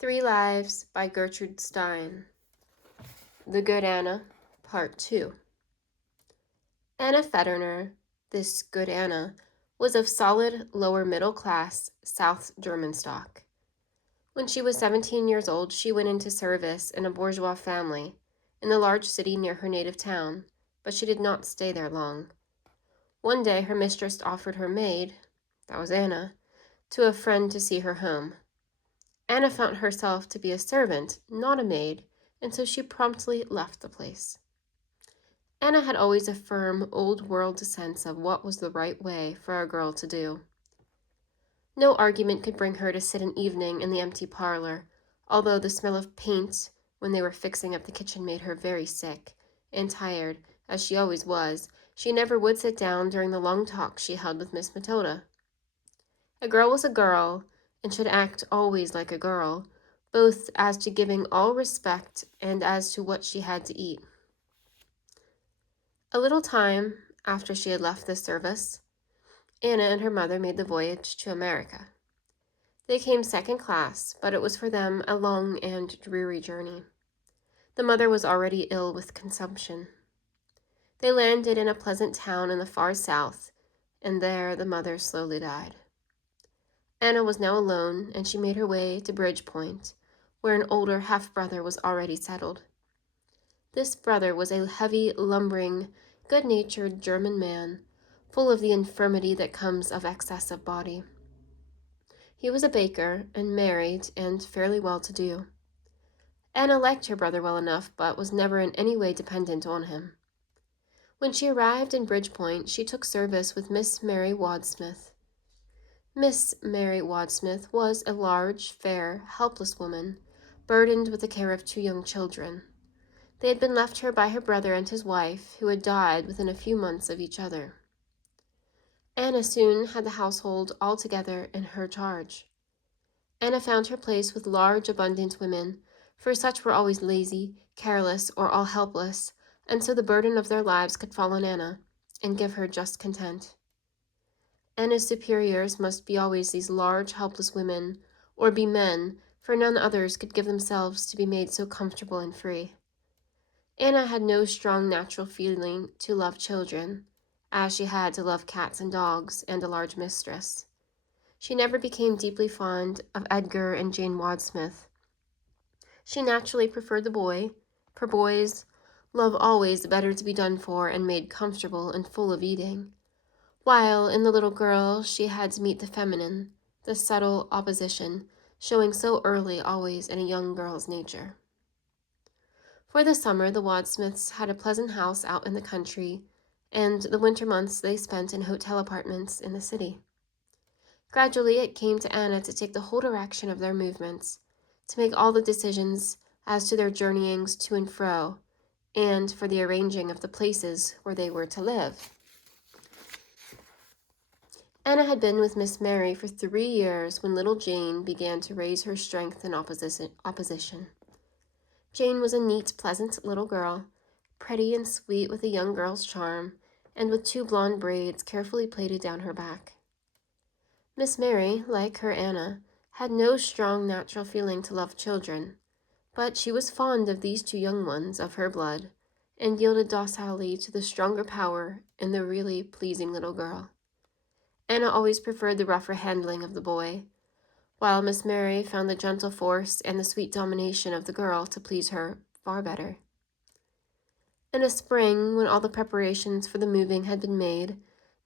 Three Lives by Gertrude Stein. The Good Anna, Part 2. Anna Federner, this good Anna, was of solid lower middle class South German stock. When she was 17 years old, she went into service in a bourgeois family in the large city near her native town, but she did not stay there long. One day her mistress offered her maid, that was Anna, to a friend to see her home. Anna found herself to be a servant, not a maid, and so she promptly left the place. Anna had always a firm, old-world sense of what was the right way for a girl to do. No argument could bring her to sit an evening in the empty parlor, although the smell of paint when they were fixing up the kitchen made her very sick, and tired, as she always was, she never would sit down during the long talks she held with Miss Matilda. A girl was a girl, and should act always like a girl, both as to giving all respect and as to what she had to eat. A little time after she had left the service, Anna and her mother made the voyage to America. They came second class, but it was for them a long and dreary journey. The mother was already ill with consumption. They landed in a pleasant town in the far south, and there the mother slowly died. Anna was now alone, and she made her way to Bridgepoint, where an older half-brother was already settled. This brother was a heavy, lumbering, good-natured German man, full of the infirmity that comes of excess of body. He was a baker, and married, and fairly well-to-do. Anna liked her brother well enough, but was never in any way dependent on him. When she arrived in Bridgepoint, she took service with Miss Mary Wadsmith. Miss Mary Wadsmith was a large, fair, helpless woman, burdened with the care of two young children. They had been left her by her brother and his wife, who had died within a few months of each other. Anna soon had the household altogether in her charge. Anna found her place with large, abundant women, for such were always lazy, careless, or all helpless, and so the burden of their lives could fall on Anna, and give her just content. Anna's superiors must be always these large, helpless women, or be men, for none others could give themselves to be made so comfortable and free. Anna had no strong natural feeling to love children, as she had to love cats and dogs and a large mistress. She never became deeply fond of Edgar and Jane Wadsmith. She naturally preferred the boy, for boys love always better to be done for and made comfortable and full of eating, while in the little girl she had to meet the feminine, the subtle opposition, showing so early always in a young girl's nature. For the summer, the Wadsmiths had a pleasant house out in the country, and the winter months they spent in hotel apartments in the city. Gradually it came to Anna to take the whole direction of their movements, to make all the decisions as to their journeyings to and fro, and for the arranging of the places where they were to live. Anna had been with Miss Mary for 3 years when little Jane began to raise her strength in opposition. Jane was a neat, pleasant little girl, pretty and sweet with a young girl's charm, and with 2 blonde braids carefully plaited down her back. Miss Mary, like her Anna, had no strong natural feeling to love children, but she was fond of these 2 young ones of her blood, and yielded docilely to the stronger power in the really pleasing little girl. Anna always preferred the rougher handling of the boy, while Miss Mary found the gentle force and the sweet domination of the girl to please her far better. In the spring, when all the preparations for the moving had been made,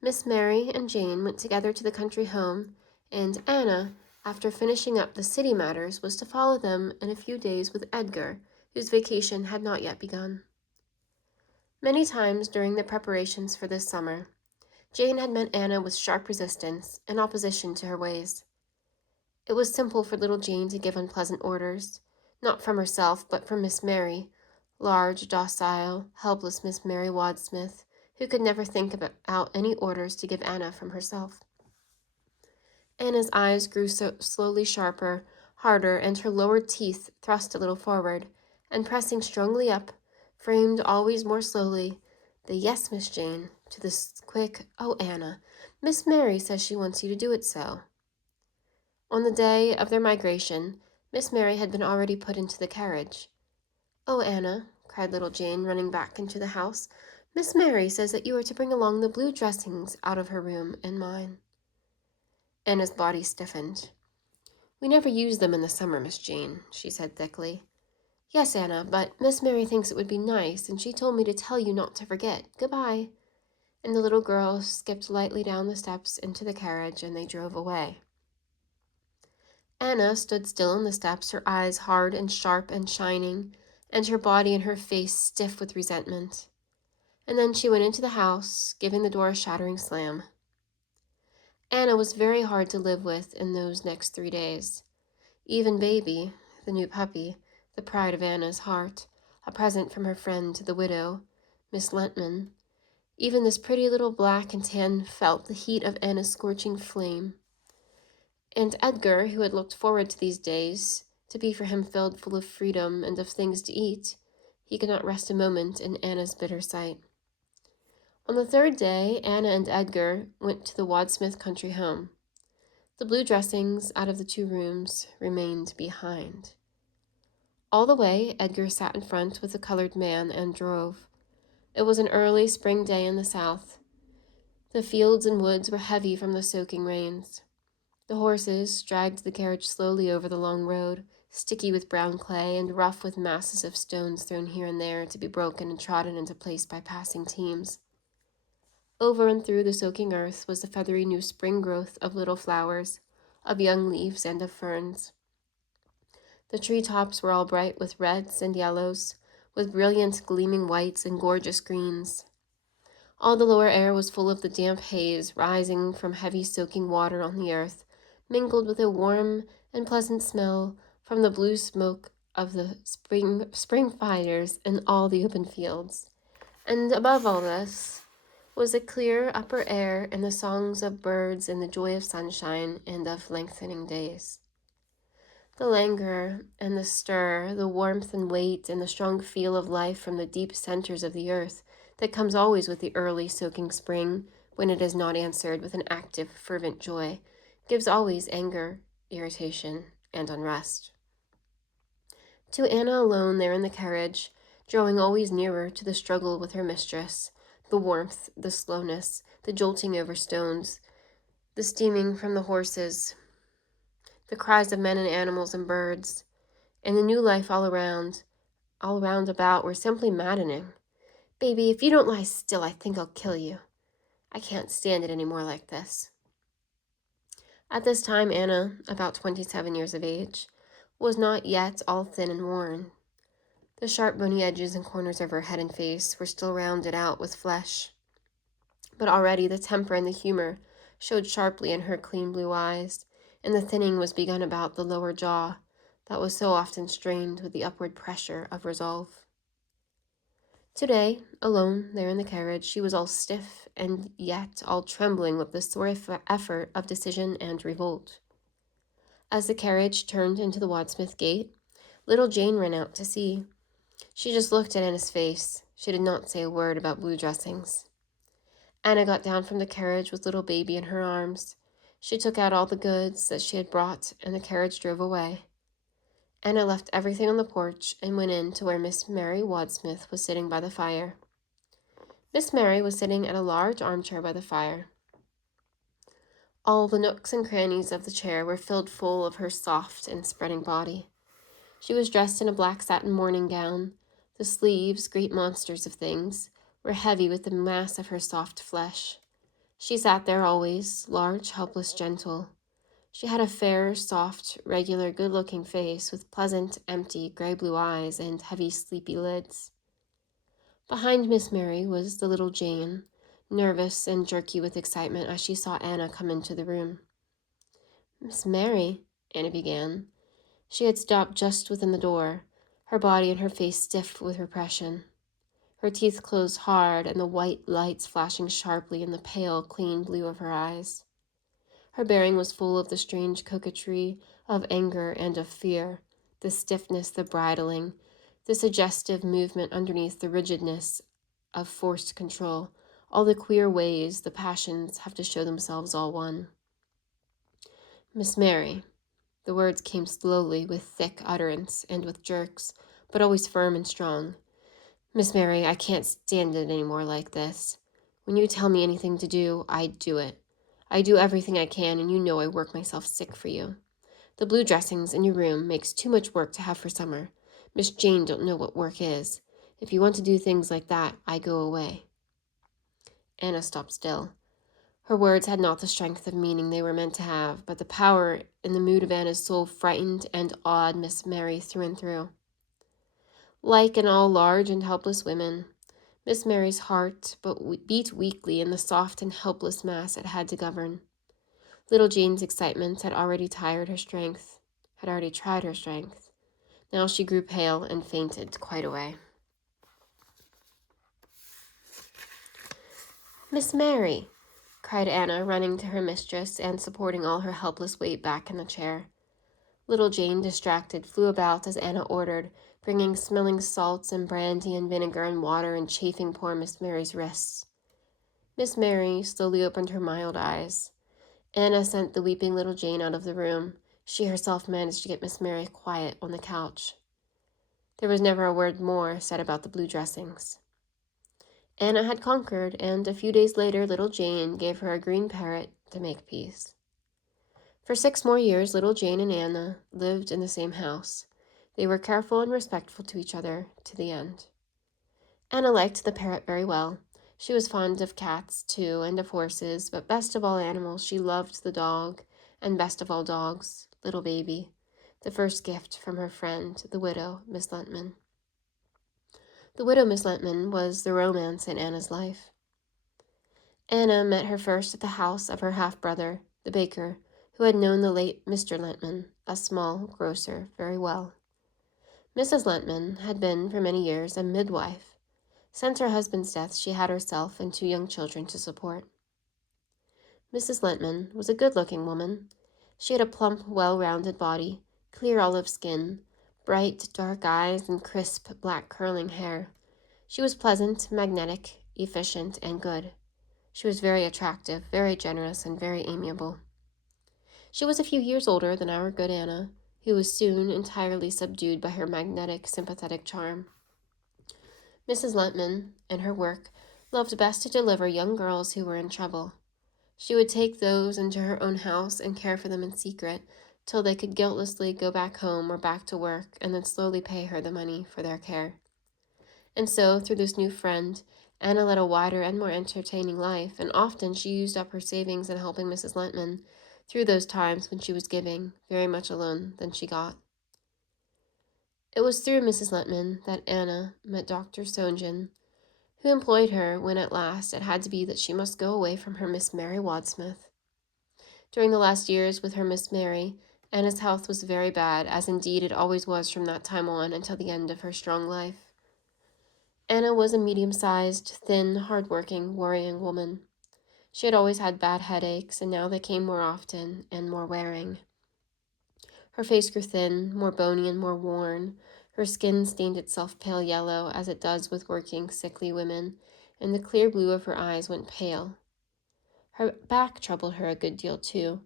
Miss Mary and Jane went together to the country home, and Anna, after finishing up the city matters, was to follow them in a few days with Edgar, whose vacation had not yet begun. Many times during the preparations for this summer, Jane had met Anna with sharp resistance and opposition to her ways. It was simple for little Jane to give unpleasant orders, not from herself, but from Miss Mary, large, docile, helpless Miss Mary Wadsmith, who could never think out any orders to give Anna from herself. Anna's eyes grew so slowly sharper, harder, and her lower teeth thrust a little forward, and pressing strongly up, framed always more slowly the "Yes, Miss Jane," to the quick "Oh, Anna, Miss Mary says she wants you to do it so." On the day of their migration, Miss Mary had been already put into the carriage. "Oh, Anna," cried little Jane, running back into the house, "Miss Mary says that you are to bring along the blue dressings out of her room and mine." Anna's body stiffened. "We never use them in the summer, Miss Jane," she said thickly. "Yes, Anna, but Miss Mary thinks it would be nice, and she told me to tell you not to forget. Goodbye." And the little girl skipped lightly down the steps into the carriage, and they drove away. Anna stood still on the steps, her eyes hard and sharp and shining, and her body and her face stiff with resentment. And then she went into the house, giving the door a shattering slam. Anna was very hard to live with in those next 3 days. Even Baby, the new puppy, the pride of Anna's heart, a present from her friend the widow, Miss Lentman, even this pretty little black and tan felt the heat of Anna's scorching flame. And Edgar, who had looked forward to these days, to be for him filled full of freedom and of things to eat, he could not rest a moment in Anna's bitter sight. On the 3rd day, Anna and Edgar went to the Wadsmith country home. The blue dressings out of the 2 rooms remained behind. All the way, Edgar sat in front with the colored man and drove. It was an early spring day in the south. The fields and woods were heavy from the soaking rains. The horses dragged the carriage slowly over the long road, sticky with brown clay and rough with masses of stones thrown here and there to be broken and trodden into place by passing teams. Over and through the soaking earth was the feathery new spring growth of little flowers, of young leaves and of ferns. The treetops were all bright with reds and yellows, with brilliant gleaming whites and gorgeous greens. All the lower air was full of the damp haze rising from heavy soaking water on the earth, mingled with a warm and pleasant smell from the blue smoke of the spring fires in all the open fields. And above all this was the clear upper air and the songs of birds and the joy of sunshine and of lengthening days. The languor and the stir, the warmth and weight and the strong feel of life from the deep centers of the earth that comes always with the early soaking spring when it is not answered with an active, fervent joy, gives always anger, irritation, and unrest. To Anna alone there in the carriage, drawing always nearer to the struggle with her mistress, the warmth, the slowness, the jolting over stones, the steaming from the horses, the cries of men and animals and birds, and the new life all around about were simply maddening. "Baby, if you don't lie still, I think I'll kill you. I can't stand it any more like this." At this time, Anna, about 27 years of age, was not yet all thin and worn. The sharp bony edges and corners of her head and face were still rounded out with flesh. But already the temper and the humor showed sharply in her clean blue eyes, and the thinning was begun about the lower jaw that was so often strained with the upward pressure of resolve. Today, alone there in the carriage, she was all stiff and yet all trembling with the sore effort of decision and revolt. As the carriage turned into the Wadsmith gate, little Jane ran out to see. She just looked at Anna's face. She did not say a word about blue dressings. Anna got down from the carriage with little Baby in her arms. She took out all the goods that she had brought, and the carriage drove away. Anna left everything on the porch and went in to where Miss Mary Wadsmith was sitting by the fire. Miss Mary was sitting at a large armchair by the fire. All the nooks and crannies of the chair were filled full of her soft and spreading body. She was dressed in a black satin morning gown. The sleeves, great monsters of things, were heavy with the mass of her soft flesh. She sat there always, large, helpless, gentle. She had a fair, soft, regular, good-looking face with pleasant, empty, gray-blue eyes and heavy, sleepy lids. Behind Miss Mary was the little Jane, nervous and jerky with excitement as she saw Anna come into the room. "Miss Mary," Anna began. She had stopped just within the door, her body and her face stiff with repression, her teeth closed hard and the white lights flashing sharply in the pale, clean blue of her eyes. Her bearing was full of the strange coquetry of anger and of fear, the stiffness, the bridling, the suggestive movement underneath the rigidness of forced control, all the queer ways the passions have to show themselves all one. "Miss Mary," The words came slowly, with thick utterance and with jerks, but always firm and strong. "Miss Mary, I can't stand it any more like this. When you tell me anything to do, I do it. I do everything I can, and you know I work myself sick for you. The blue dressings in your room makes too much work to have for summer. Miss Jane don't know what work is. If you want to do things like that, I go away." Anna stopped still. Her words had not the strength of meaning they were meant to have, but the power in the mood of Anna's soul frightened and awed Miss Mary through and through. Like in all large and helpless women, Miss Mary's heart beat weakly in the soft and helpless mass it had to govern. Little Jane's excitement had already tried her strength. Now she grew pale and fainted quite away. "Miss Mary!" cried Anna, running to her mistress and supporting all her helpless weight back in the chair. Little Jane, distracted, flew about as Anna ordered, bringing smelling salts and brandy and vinegar and water and chafing poor Miss Mary's wrists. Miss Mary slowly opened her mild eyes. Anna sent the weeping little Jane out of the room. She herself managed to get Miss Mary quiet on the couch. There was never a word more said about the blue dressings. Anna had conquered, and a few days later little Jane gave her a green parrot to make peace. For 6 more years, little Jane and Anna lived in the same house. They were careful and respectful to each other to the end. Anna liked the parrot very well. She was fond of cats, too, and of horses, but best of all animals, she loved the dog, and best of all dogs, little Baby, the first gift from her friend, the widow, Miss Lentman. The widow, Miss Lentman, was the romance in Anna's life. Anna met her first at the house of her half-brother, the baker, who had known the late Mr. Lentman, a small grocer, very well. Mrs. Lentman had been, for many years, a midwife. Since her husband's death, she had herself and 2 young children to support. Mrs. Lentman was a good-looking woman. She had a plump, well-rounded body, clear olive skin, bright, dark eyes, and crisp, black curling hair. She was pleasant, magnetic, efficient, and good. She was very attractive, very generous, and very amiable. She was a few years older than our good Anna, who was soon entirely subdued by her magnetic, sympathetic charm. Mrs. Lentman, in her work, loved best to deliver young girls who were in trouble. She would take those into her own house and care for them in secret, till they could guiltlessly go back home or back to work, and then slowly pay her the money for their care. And so, through this new friend, Anna led a wider and more entertaining life, and often she used up her savings in helping Mrs. Lentman through those times when she was giving very much alone than she got. It was through Mrs. Lentman that Anna met Dr. Sonjin, who employed her when at last it had to be that she must go away from her Miss Mary Wadsmith. During the last years with her Miss Mary, Anna's health was very bad, as indeed it always was from that time on until the end of her strong life. Anna was a medium-sized, thin, hard-working, worrying woman. She had always had bad headaches, and now they came more often and more wearing. Her face grew thin, more bony and more worn. Her skin stained itself pale yellow, as it does with working, sickly women, and the clear blue of her eyes went pale. Her back troubled her a good deal, too.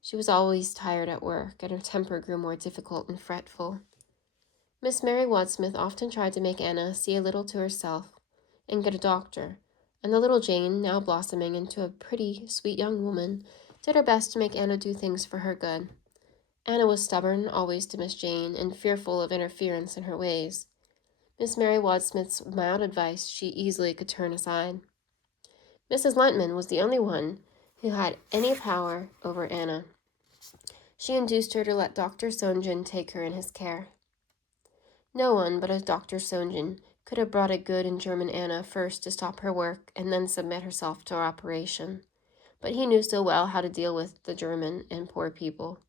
She was always tired at work, and her temper grew more difficult and fretful. Miss Mary Wadsmith often tried to make Anna see a little to herself and get a doctor, and the little Jane, now blossoming into a pretty, sweet young woman, did her best to make Anna do things for her good. Anna was stubborn always to Miss Jane, and fearful of interference in her ways. Miss Mary Wadsmith's mild advice she easily could turn aside. Mrs. Lentman was the only one who had any power over Anna. She induced her to let Dr. Sonjin take her in his care. No one but a Dr. Sonjin could have brought a good and German Anna first to stop her work and then submit herself to her operation, but he knew so well how to deal with the German and poor people.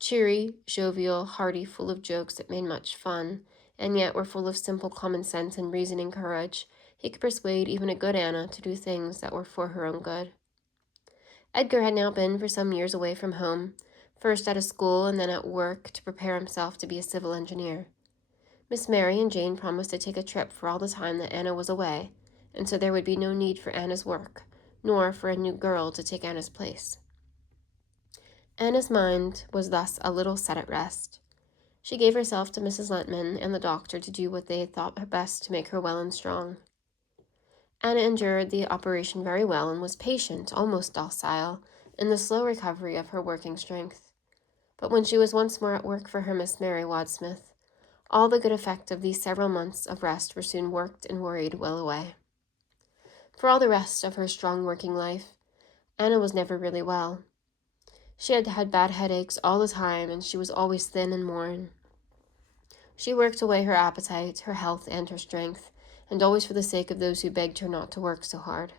Cheery, jovial, hearty, full of jokes that made much fun, and yet were full of simple common sense and reasoning courage, he could persuade even a good Anna to do things that were for her own good. Edgar had now been for some years away from home, first at a school and then at work to prepare himself to be a civil engineer. Miss Mary and Jane promised to take a trip for all the time that Anna was away, and so there would be no need for Anna's work, nor for a new girl to take Anna's place. Anna's mind was thus a little set at rest. She gave herself to Mrs. Lentman and the doctor to do what they had thought best to make her well and strong. Anna endured the operation very well and was patient, almost docile, in the slow recovery of her working strength. But when she was once more at work for her Miss Mary Wadsmith, all the good effect of these several months of rest were soon worked and worried well away. For all the rest of her strong working life, Anna was never really well. She had had bad headaches all the time, and she was always thin and worn. She worked away her appetite, her health, and her strength, and always for the sake of those who begged her not to work so hard.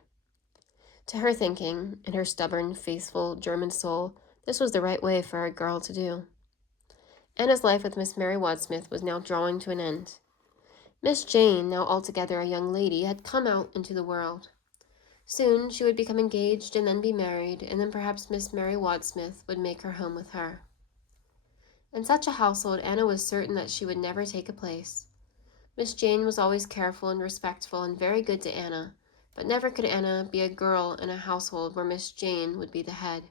To her thinking, in her stubborn, faithful German soul, this was the right way for a girl to do. Anna's life with Miss Mary Wadsmith was now drawing to an end. Miss Jane, now altogether a young lady, had come out into the world. Soon she would become engaged and then be married, and then perhaps Miss Mary Wadsmith would make her home with her. In such a household, Anna was certain that she would never take a place. Miss Jane was always careful and respectful and very good to Anna, but never could Anna be a girl in a household where Miss Jane would be the head.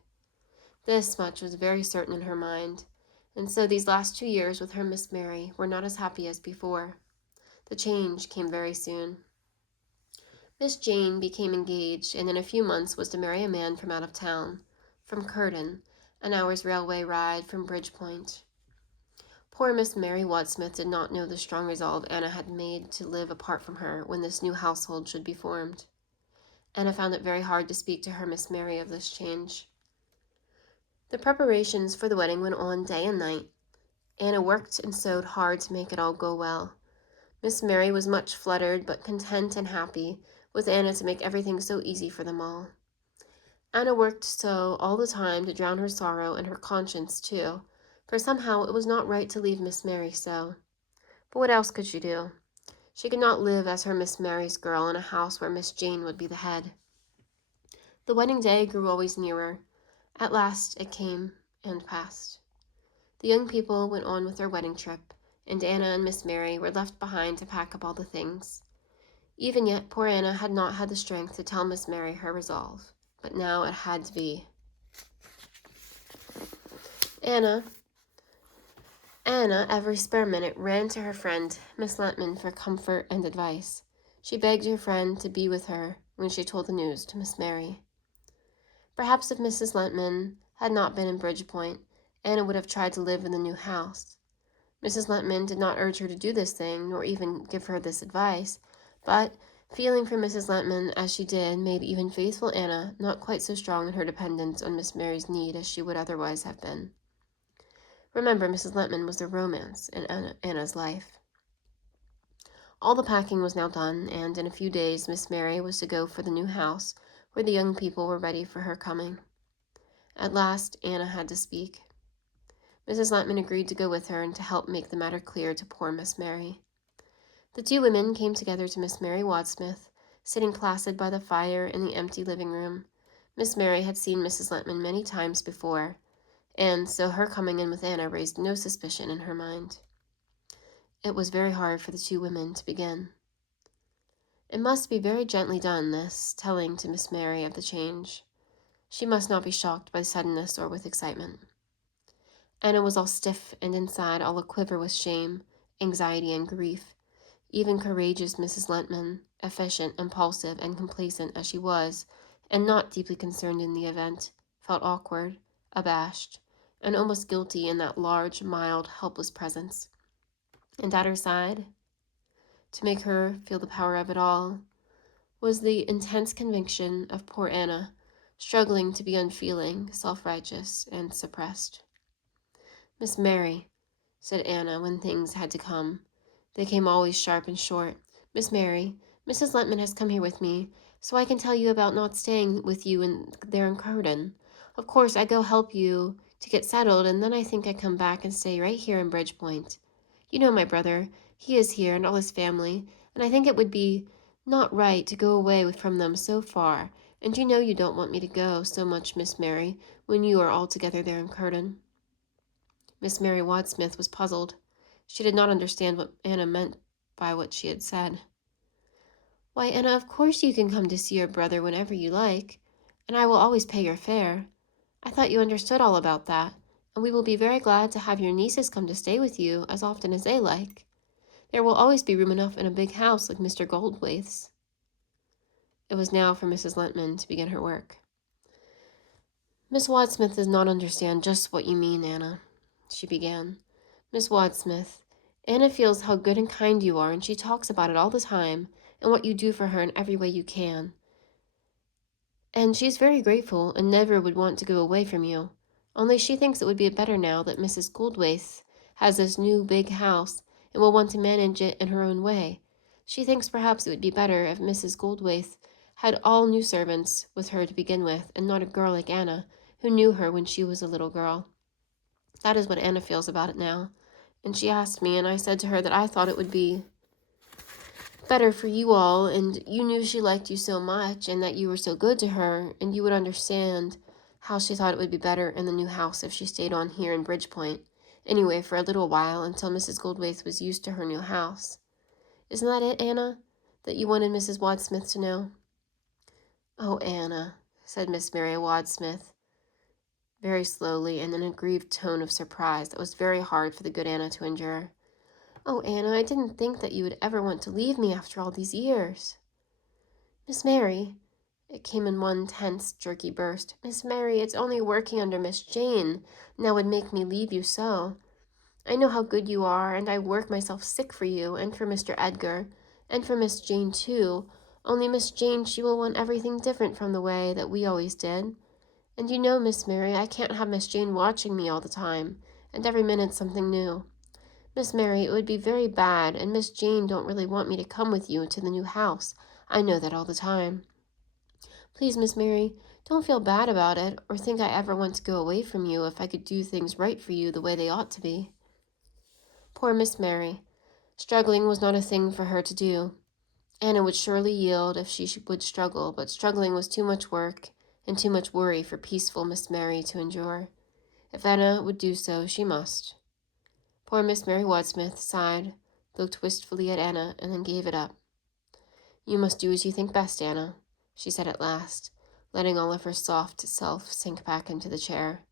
This much was very certain in her mind, and so these last 2 years with her Miss Mary were not as happy as before. The change came very soon. Miss Jane became engaged, and in a few months was to marry a man from out of town, from Curden, an hour's railway ride from Bridgepoint. Poor Miss Mary Wadsmith did not know the strong resolve Anna had made to live apart from her when this new household should be formed. Anna found it very hard to speak to her Miss Mary of this change. The preparations for the wedding went on day and night. Anna worked and sewed hard to make it all go well. Miss Mary was much fluttered, but content and happy, with Anna to make everything so easy for them all. Anna worked so all the time to drown her sorrow and her conscience too, for somehow it was not right to leave Miss Mary so. But what else could she do? She could not live as her Miss Mary's girl in a house where Miss Jane would be the head. The wedding day grew always nearer. At last it came and passed. The young people went on with their wedding trip, and Anna and Miss Mary were left behind to pack up all the things. Even yet, poor Anna had not had the strength to tell Miss Mary her resolve, but now it had to be. Anna, every spare minute, ran to her friend, Miss Lentman, for comfort and advice. She begged her friend to be with her when she told the news to Miss Mary. Perhaps if Mrs. Lentman had not been in Bridgepoint, Anna would have tried to live in the new house. Mrs. Lentman did not urge her to do this thing, nor even give her this advice, but feeling for Mrs. Lentman as she did made even faithful Anna not quite so strong in her dependence on Miss Mary's need as she would otherwise have been. Remember, Mrs. Lentman was the romance in Anna's life. All the packing was now done, and in a few days Miss Mary was to go for the new house, where the young people were ready for her coming. At last, Anna had to speak. Mrs. Lentman agreed to go with her and to help make the matter clear to poor Miss Mary. The two women came together to Miss Mary Wadsmith, sitting placid by the fire in the empty living room. Miss Mary had seen Mrs. Lentman many times before, and so her coming in with Anna raised no suspicion in her mind. It was very hard for the two women to begin. It must be very gently done, this telling to Miss Mary of the change. She must not be shocked by suddenness or with excitement. Anna was all stiff and inside all a-quiver with shame, anxiety, and grief. Even courageous Mrs. Lentman, efficient, impulsive, and complacent as she was, and not deeply concerned in the event, felt awkward, abashed, and almost guilty in that large, mild, helpless presence. And at her side, to make her feel the power of it all, was the intense conviction of poor Anna, struggling to be unfeeling, self-righteous, and suppressed. "Miss Mary," said Anna when things had to come. They came always sharp and short. "Miss Mary, Mrs. Lentman has come here with me, so I can tell you about not staying with you there in Curden. Of course, I go help you to get settled, and then I think I come back and stay right here in Bridgepoint. You know my brother. He is here, and all his family, and I think it would be not right to go away from them so far, and you know you don't want me to go so much, Miss Mary, when you are all together there in Curden." Miss Mary Wadsmith was puzzled. She did not understand what Anna meant by what she had said. "Why, Anna, of course you can come to see your brother whenever you like, and I will always pay your fare. I thought you understood all about that, and we will be very glad to have your nieces come to stay with you as often as they like. There will always be room enough in a big house like Mr. Goldthwaite's." It was now for Mrs. Lentman to begin her work. "Miss Wadsmith does not understand just what you mean, Anna," she began. "Miss Wadsmith, Anna feels how good and kind you are, and she talks about it all the time, and what you do for her in every way you can. And she's very grateful and never would want to go away from you. Only she thinks it would be better now that Mrs. Goldthwaite has this new big house and will want to manage it in her own way. She thinks perhaps it would be better if Mrs. Goldthwaite had all new servants with her to begin with, and not a girl like Anna, who knew her when she was a little girl. That is what Anna feels about it now. And she asked me, and I said to her that I thought it would be better for you all, and you knew she liked you so much and that you were so good to her, and you would understand how she thought it would be better in the new house if she stayed on here in Bridgepoint, anyway, for a little while until Mrs. Goldthwaite was used to her new house. Isn't that it, Anna, that you wanted Mrs. Wadsmith to know?" "Oh, Anna," said Miss Mary Wadsmith, very slowly and in a grieved tone of surprise that was very hard for the good Anna to endure. "Oh, Anna, I didn't think that you would ever want to leave me after all these years." "Miss Mary," it came in one tense, jerky burst. "Miss Mary, it's only working under Miss Jane now would make me leave you so. I know how good you are, and I work myself sick for you, and for Mr. Edgar, and for Miss Jane, too. Only Miss Jane, she will want everything different from the way that we always did. And you know, Miss Mary, I can't have Miss Jane watching me all the time, and every minute something new. Miss Mary, it would be very bad, and Miss Jane don't really want me to come with you to the new house. I know that all the time. Please, Miss Mary, don't feel bad about it, or think I ever want to go away from you if I could do things right for you the way they ought to be." Poor Miss Mary. Struggling was not a thing for her to do. Anna would surely yield if she would struggle, but struggling was too much work and too much worry for peaceful Miss Mary to endure. If Anna would do so, she must. Poor Miss Mary Wadsmith sighed, looked wistfully at Anna, and then gave it up. "You must do as you think best, Anna," she said at last, letting all of her soft self sink back into the chair.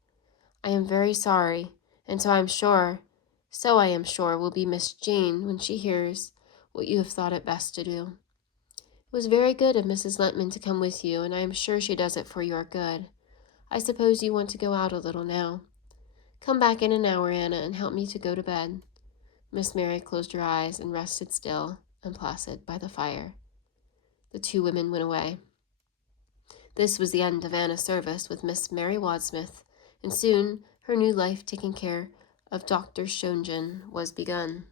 "I am very sorry, and so I am sure will be Miss Jane when she hears what you have thought it best to do. It was very good of Mrs. Lentman to come with you, and I am sure she does it for your good. I suppose you want to go out a little now. Come back in an hour, Anna, and help me to go to bed." Miss Mary closed her eyes and rested still and placid by the fire. The two women went away. This was the end of Anna's service with Miss Mary Wadsmith, and soon her new life taking care of Dr. Shonjen was begun.